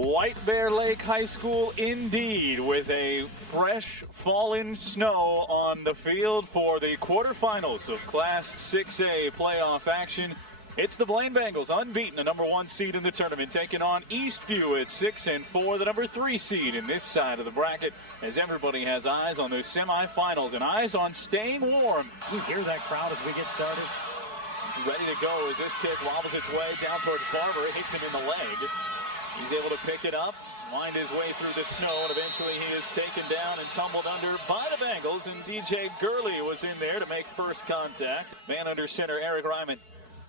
White Bear Lake High School indeed, with a fresh fallen snow on the field for the quarterfinals of Class 6A playoff action. It's the Blaine Bengals, unbeaten, the #1 seed in the tournament, taking on Eastview at 6-4, the #3 seed in this side of the bracket, as everybody has eyes on those semifinals and eyes on staying warm. You hear that crowd as we get started? Ready to go as this kick wobbles its way down towards Barber. It hits him in the leg. He's able to pick it up, wind his way through the snow, and eventually he is taken down and tumbled under by the Bengals, and DJ Gurley was in there to make first contact. Man under center, Eric Ryman.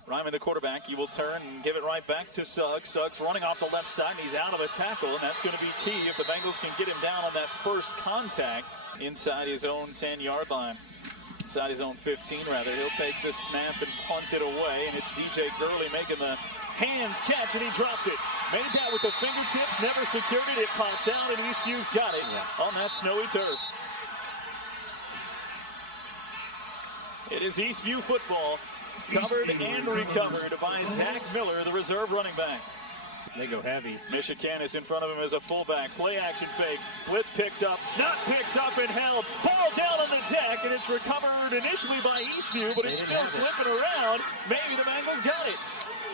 Ryman, the quarterback, he will turn and give it right back to Suggs. Suggs running off the left side, and he's out of a tackle, and that's going to be key if the Bengals can get him down on that first contact inside his own 10-yard line. Inside his own 15, rather. He'll take the snap and punt it away, and it's DJ Gurley making the hands catch, and he dropped it. Made that with the fingertips, never secured it. It popped down, and Eastview's got it on that snowy turf. It is Eastview football, covered and recovered by Zach Miller, the reserve running back. They go heavy. Michiganis in front of him as a fullback. Play action fake. Blitz picked up. Not picked up and held. Ball down on the deck, and it's recovered initially by Eastview, but it's still slipping around. Maybe the Bengals got it.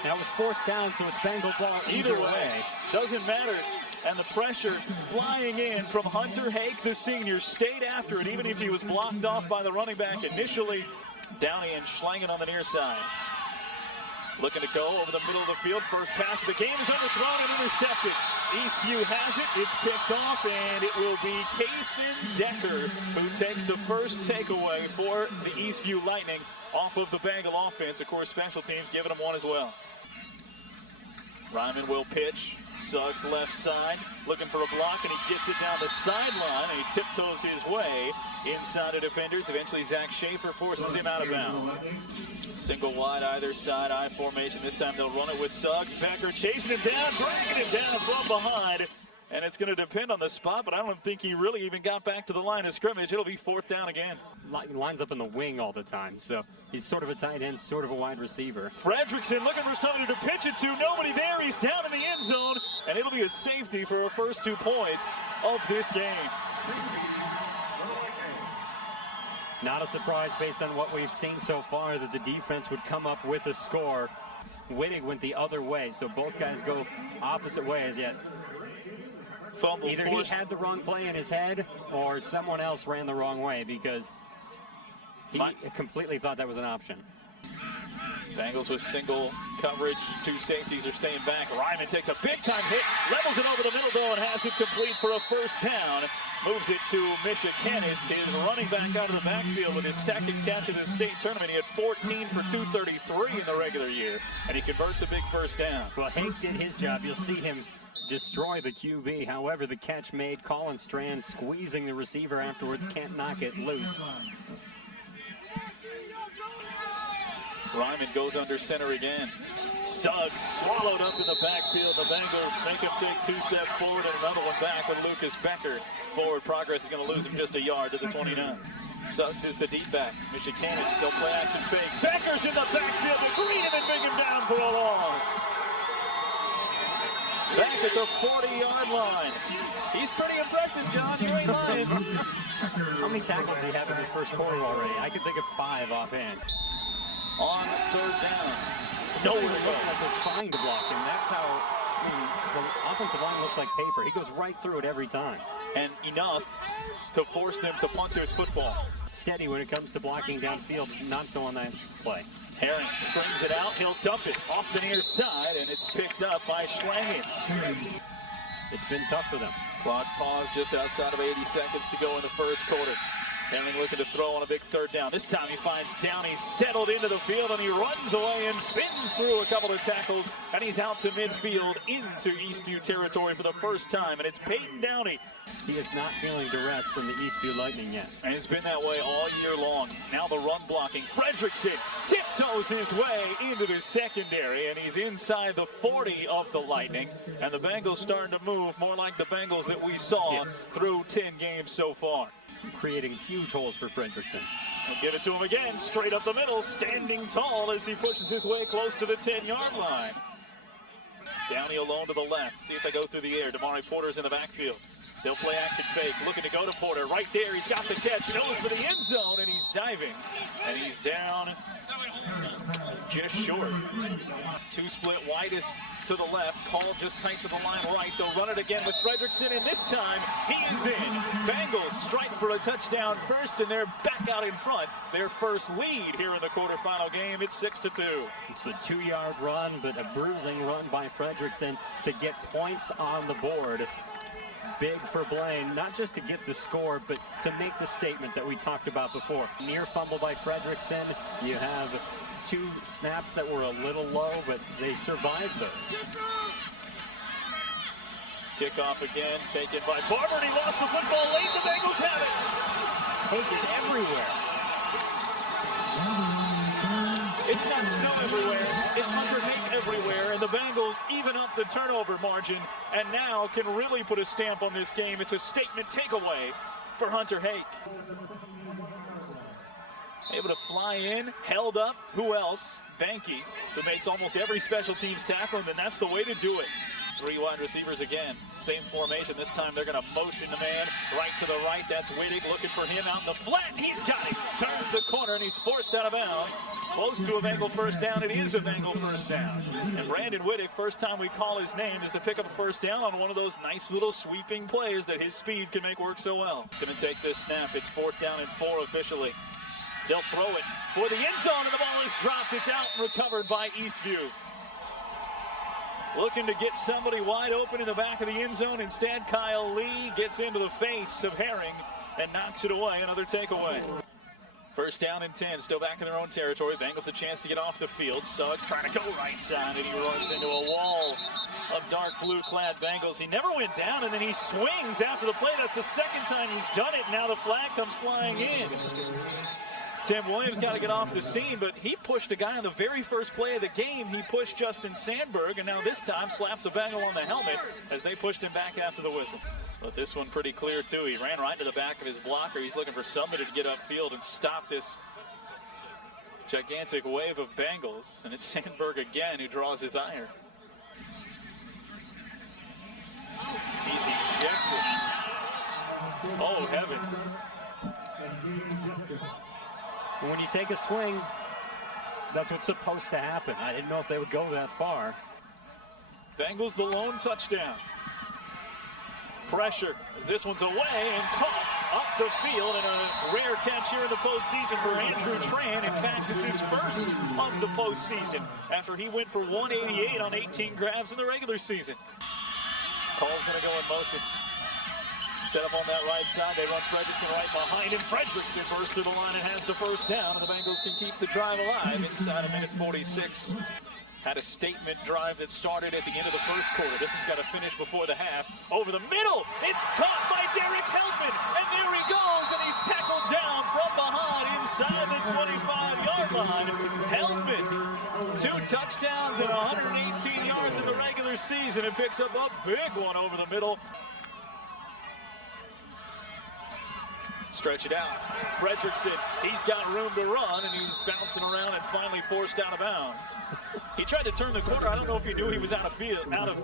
That was fourth down, so it's Bengal ball either way. Doesn't matter. And the pressure flying in from Hunter Hake, the senior, stayed after it, even if he was blocked off by the running back initially. Downey and Schlangen on the near side. Looking to go over the middle of the field. First pass of the game is overthrown and intercepted. Eastview has it. It's picked off, and it will be Kathan Decker who takes the first takeaway for the Eastview Lightning off of the Bengal offense. Of course, special teams giving them one as well. Ryman will pitch. Suggs left side, looking for a block, and he gets it down the sideline, and he tiptoes his way inside of defenders. Eventually, Zach Schaefer forces him out of bounds. Single wide either side, I formation. This time they'll run it with Suggs. Becker chasing him down, dragging him down from behind. And it's going to depend on the spot, but I don't think he really even got back to the line of scrimmage. It'll be fourth down again. He lines up in the wing all the time, so he's sort of a tight end, sort of a wide receiver. Fredrickson looking for somebody to pitch it to. Nobody there. He's down in the end zone, and it'll be a safety for our first 2 points of this game. Not a surprise based on what we've seen so far that the defense would come up with a score. Wittig went the other way, so both guys go opposite ways yet. Fumble Either forced. he had the wrong play in his head or someone else ran the wrong way because he completely thought that was an option. Bengals with single coverage. 2 safeties are staying back. Ryman takes a big-time hit. Levels it over the middle, though, and has it complete for a first down. Moves it to Michiganis, his running back out of the backfield with his second catch of the state tournament. He had 14 for 233 in the regular year, and he converts a big first down. Well, Hank did his job. You'll see him destroy the QB. However, the catch made. Colin Strand squeezing the receiver afterwards, can't knock it loose. Ryman goes under center again. Suggs swallowed up in the backfield. The Bengals make a big 2-step forward and another one back with Lucas Becker. Forward progress is going to lose him just a yard to the 29. Suggs is the deep back. Michiganis still play action fake. Becker's in the backfield to greet him and bring him down for a loss. Back at the 40-yard line. He's pretty impressive, John. You ain't lying. How many tackles did he have in his first quarter already? I could think of 5 offhand. On third down. Nowhere to go. Like they're trying to block him. That's how the offensive line looks like paper. He goes right through it every time. And enough to force them to punt this football. Steady when it comes to blocking downfield, not so on that play. Herring strings it out. He'll dump it off the near side, and it's picked up by Schlangen. It's been tough for them. Clock paused just outside of 80 seconds to go in the first quarter. Herring looking to throw on a big third down. This time he finds Downey settled into the field, and he runs away and spins through a couple of tackles, and he's out to midfield into Eastview territory for the first time, and it's Peyton Downey. He is not feeling duress from the Eastview Lightning yet. And it's been that way all year long. Now the run blocking. Fredrickson tiptoes his way into the secondary, and he's inside the 40 of the Lightning. And the Bengals starting to move more like the Bengals that we saw through 10 games so far. Creating huge holes for Fredrickson. We'll give it to him again, straight up the middle, standing tall as he pushes his way close to the 10-yard line. Downey alone to the left. See if they go through the air. Damari Porter's in the backfield. They'll play action fake. Looking to go to Porter. Right there. He's got the catch. Knows for the end zone, and he's diving. And he's down just short. Two split widest to the left. Call just tight to the line right. They'll run it again with Fredrickson, and this time he is in. Bengals strike for a touchdown first, and they're back out in front. Their first lead here in the quarterfinal game. It's 6-2. It's a 2-yard run, but a bruising run by Fredrickson to get points on the board. Big for Blaine, not just to get the score, but to make the statement that we talked about before. Near fumble by Fredrickson. You have 2 snaps that were a little low, but they survived those. Kickoff again, taken by Barber, and he lost the football late. The Bengals have it. Taken everywhere. It's not snow everywhere, it's Hunter Hake everywhere, and the Bengals even up the turnover margin, and now can really put a stamp on this game. It's a statement takeaway for Hunter Hake. Able to fly in, held up. Who else? Banky, who makes almost every special teams tackle, and that's the way to do it. 3 wide receivers again. Same formation. This time they're going to motion the man right to the right. That's Wittig looking for him out in the flat. He's got it. Turns the corner, and he's forced out of bounds. Close to a Bengal first down. It is a Bengal first down. And Brandon Wittig, first time we call his name, is to pick up a first down on one of those nice little sweeping plays that his speed can make work so well. Going to take this snap. It's 4th down and 4 officially. They'll throw it for the end zone, and the ball is dropped. It's out and recovered by Eastview. Looking to get somebody wide open in the back of the end zone. Instead, Kyle Lee gets into the face of Herring and knocks it away. Another takeaway. First down and 10, still back in their own territory. Bengals a chance to get off the field. Suggs trying to go right side, and he runs into a wall of dark blue-clad Bengals. He never went down, and then he swings after the play. That's the second time he's done it. Now the flag comes flying in. Tim Williams got to get off the scene, but he pushed a guy on the very first play of the game. He pushed Justin Sandberg, and now this time slaps a Bengal on the helmet as they pushed him back after the whistle. But this one pretty clear, too. He ran right to the back of his blocker. He's looking for somebody to get upfield and stop this gigantic wave of Bengals. And it's Sandberg again who draws his iron. He's ejected. Oh, heavens. When you take a swing, that's what's supposed to happen. I didn't know if they would go that far. Bengals the lone touchdown. Pressure as this one's away and caught up the field, and a rare catch here in the postseason for Andrew Tran. In fact, it's his first of the postseason after he went for 188 on 18 grabs in the regular season. Call's going to go in motion. Set up on that right side. They run Fredrickson right behind him. Fredrickson bursts through the line and has the first down, and the Bengals can keep the drive alive inside a minute 46. Had a statement drive that started at the end of the first quarter. This one's got to finish before the half. Over the middle, it's caught by Derek Heltman, and there he goes, and he's tackled down from behind inside the 25-yard line. Heltman, 2 touchdowns and 118 yards in the regular season, and picks up a big one over the middle. Stretch it out. Fredrickson, he's got room to run, and he's bouncing around and finally forced out of bounds. He tried to turn the corner. I don't know if he knew he was out of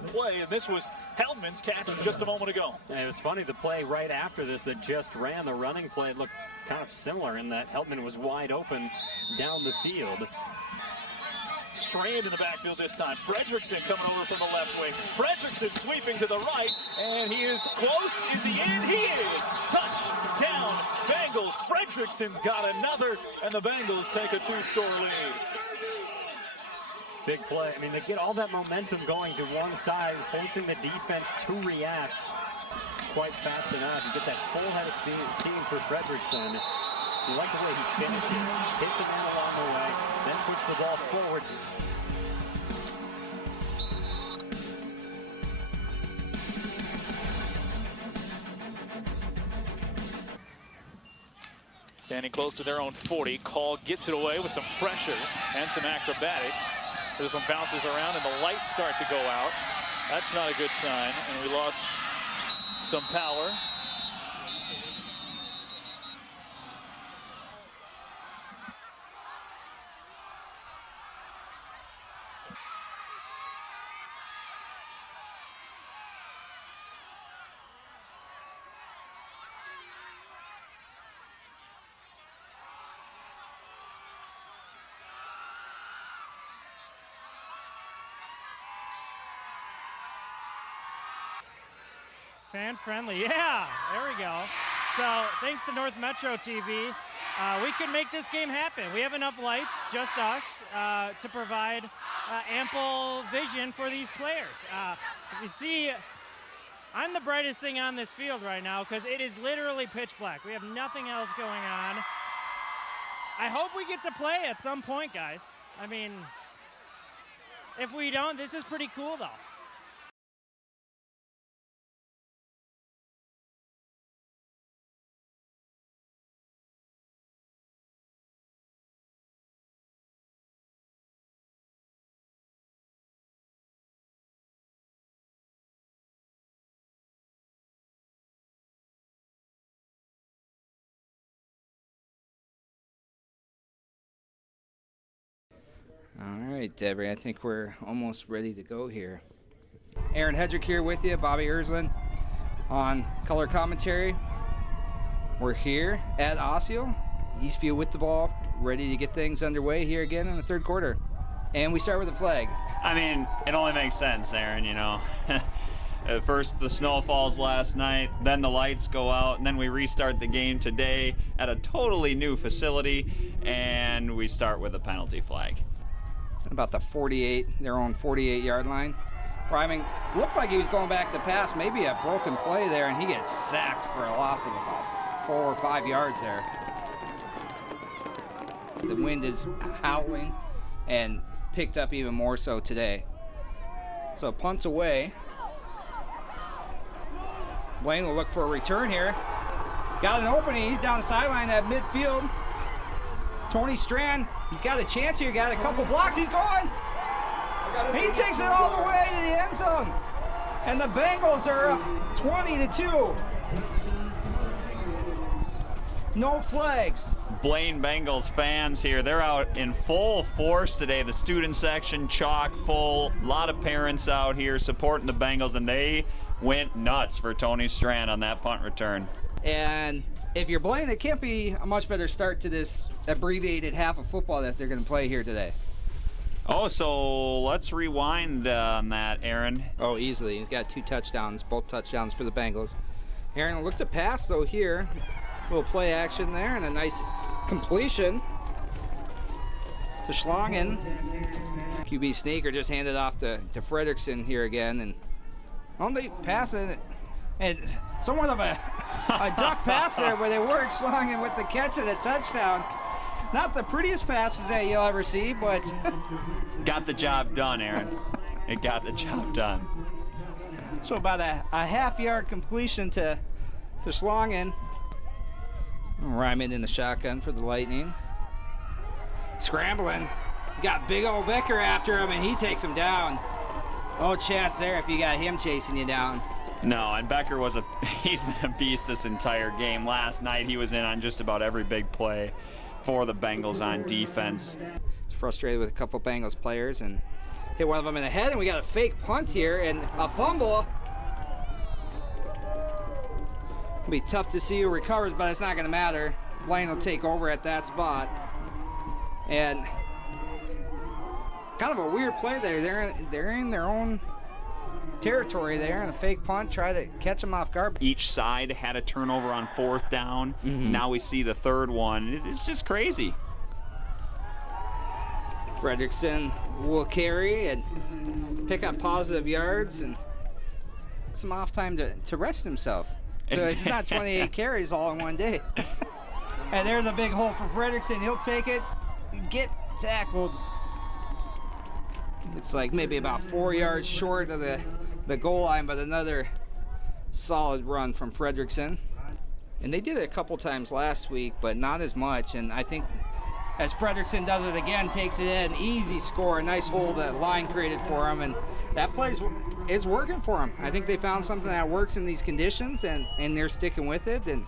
play, and this was Heldman's catch just a moment ago. And it was funny, the play right after this that just ran, the running play looked kind of similar in that Heldman was wide open down the field. Strand in the backfield this time. Fredrickson coming over from the left wing. Fredrickson sweeping to the right, and he is close. Is he in? He is. Touchdown, Bengals. Fredrickson's got another, and the Bengals take a 2-score lead. Big play. I mean, they get all that momentum going to one side, forcing the defense to react quite fast enough. You get that full head of steam for Fredrickson. You like the way he finishes, hits the man along the way, then puts the ball forward. Standing close to their own 40, Call gets it away with some pressure and some acrobatics. This one bounces around and the lights start to go out. That's not a good sign, and we lost some power. Fan friendly. Yeah, there we go. So thanks to NorthMetroTV, we can make this game happen. We have enough lights, just us, to provide ample vision for these players. You see, I'm the brightest thing on this field right now because it is literally pitch black. We have nothing else going on. I hope we get to play at some point, guys. I mean, if we don't, this is pretty cool, though. All right, Deborah, I think we're almost ready to go here. Aaron Hedrick here with you, Bobby Ersland on color commentary. We're here at Osseo, Eastview with the ball, ready to get things underway here again in the third quarter. And we start with the flag. I mean, it only makes sense, Aaron, you know. First the snow falls last night, then the lights go out, and then we restart the game today at a totally new facility, and we start with a penalty flag. About the 48, their own 48-yard line. Ryman looked like he was going back to pass, maybe a broken play there, and he gets sacked for a loss of about 4 or 5 yards there. The wind is howling and picked up even more so today. So punts away. Blaine will look for a return here. Got an opening, he's down the sideline at midfield. Tony Strand, he's got a chance here, got a couple blocks, he's going. He takes it all the way to the end zone. And the Bengals are up 20-2. No flags. Blaine Bengals fans here, they're out in full force today. The student section chock full, a lot of parents out here supporting the Bengals, and they went nuts for Tony Strand on that punt return. And if you're Blaine, it can't be a much better start to this abbreviated half of football that they're going to play here today. Oh, so let's rewind on that, Aaron. Oh, easily. He's got 2 touchdowns, both touchdowns for the Bengals. Aaron will look to pass, though, here. A little play action there and a nice completion to Schlongen. QB Sneaker just handed off to Fredrickson here again, and only passing and somewhat of a duck pass there where they work Schlongen with the catch and a touchdown. Not the prettiest passes that you'll ever see, but got the job done, Aaron. It got the job done. So about a half-yard completion to Schlongen. Ryman in the shotgun for the Lightning. Scrambling. Got big old Becker after him, and he takes him down. No chance there if you got him chasing you down. No, and Becker he's been a beast this entire game. Last night he was in on just about every big play for the Bengals on defense. He's frustrated with a couple Bengals players and hit one of them in the head, and we got a fake punt here and a fumble. It'll be tough to see who recovers, but it's not going to matter. Blaine will take over at that spot. And kind of a weird play there. They're in their own territory there, and a fake punt, try to catch them off guard. Each side had a turnover on 4th down. Now we see the 3rd one. It's just crazy. Fredrickson will carry and pick up positive yards and some off time to rest himself. So it's not 28 carries all in one day. And there's a big hole for Fredrickson. He'll take it, get tackled. Looks like maybe about 4 yards short of the goal line, but another solid run from Fredrickson. And they did it a couple times last week, but not as much. And I think as Fredrickson does it again, takes it in, easy score, a nice hole that line created for him, and that play is working for him. I think they found something that works in these conditions, and they're sticking with it. And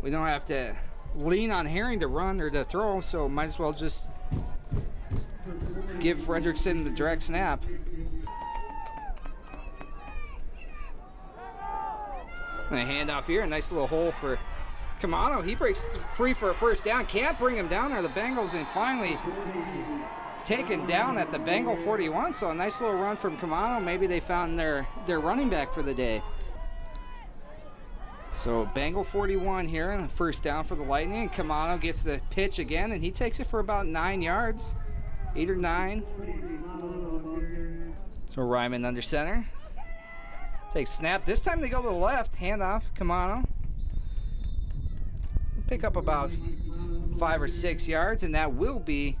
we don't have to lean on Herring to run or to throw, so might as well just give Fredrickson the direct snap. And a handoff here, a nice little hole for Camano. He breaks free for a first down. Can't bring him down, or the Bengals, and finally taken down at the Bengal 41, so a nice little run from Camano. Maybe they found their running back for the day. So Bengal 41 here, and a first down for the Lightning. And Camano gets the pitch again, and he takes it for about 9 yards, 8 or 9. So Ryman under center. Takes snap. This time they go to the left. Handoff, Camano. Pick up about 5 or 6 yards, and that will be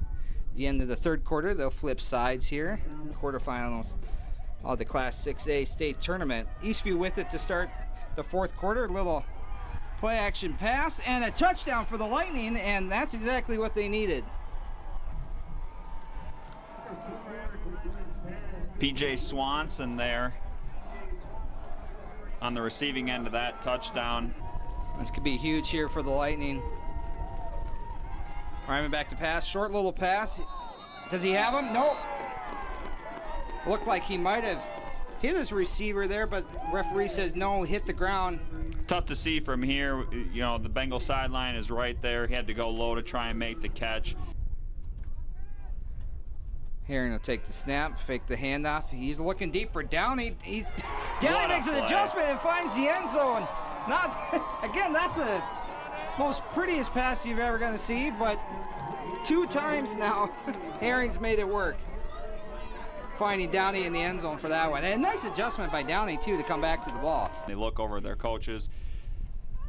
the end of the third quarter. They'll flip sides here. Quarterfinals of the Class 6A state tournament. Eastview with it to start the fourth quarter. Little play action pass and a touchdown for the Lightning, and that's exactly what they needed. PJ Swanson there on the receiving end of that touchdown. This could be huge here for the Lightning. Ryman back to pass, short little pass. Does he have him? Nope. Looked like he might have hit his receiver there, but referee says no, hit the ground. Tough to see from here. You know, the Bengal sideline is right there. He had to go low to try and make the catch. Herring will take the snap, fake the handoff. He's looking deep for Downey. Downey makes an adjustment and finds the end zone. Again, not the most prettiest pass you've ever going to see, but 2 times now, Herring's made it work. Finding Downey in the end zone for that one. And a nice adjustment by Downey, too, to come back to the ball. They look over their coaches.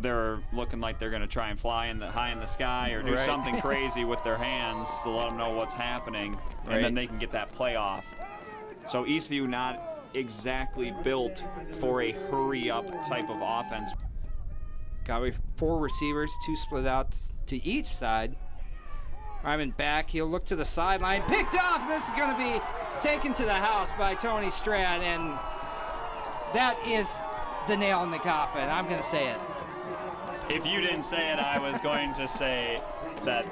They're looking like they're going to try and fly high in the sky or do something crazy with their hands to let them know what's happening, and then they can get that play off. So Eastview not exactly built for a hurry-up type of offense. Got 4 receivers, 2 split out to each side. Ryman back, he'll look to the sideline, picked off. This is going to be taken to the house by Tony Strad, and that is the nail in the coffin. I'm going to say it. If you didn't say it, I was going to say that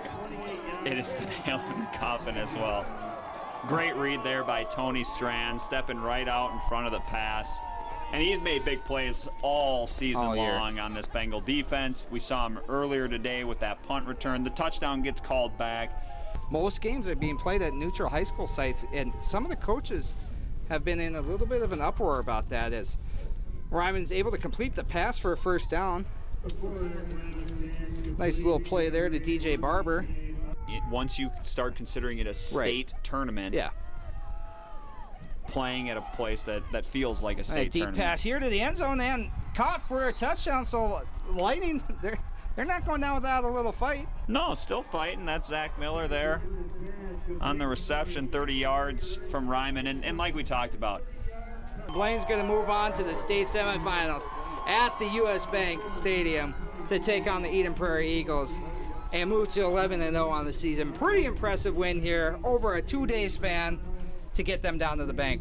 it is the nail in the coffin as well. Great read there by Tony Strand, stepping right out in front of the pass. And he's made big plays all season long on this Bengal defense. We saw him earlier today with that punt return. The touchdown gets called back. Most games are being played at neutral high school sites, and some of the coaches have been in a little bit of an uproar about that, as Ryman's able to complete the pass for a first down. Nice little play there to DJ Barber. Once you start considering it a state tournament, playing at a place that feels like a state deep tournament. Pass here to the end zone and caught for a touchdown. So Lightning, they're not going down without a little fight. No, still fighting. That's Zach Miller there on the reception, 30 yards from Ryman. And like we talked about, Blaine's going to move on to the state semifinals at the U.S. Bank Stadium to take on the Eden Prairie Eagles and move to 11-0 on the season. Pretty impressive win here over a 2-day span to get them down to the bank.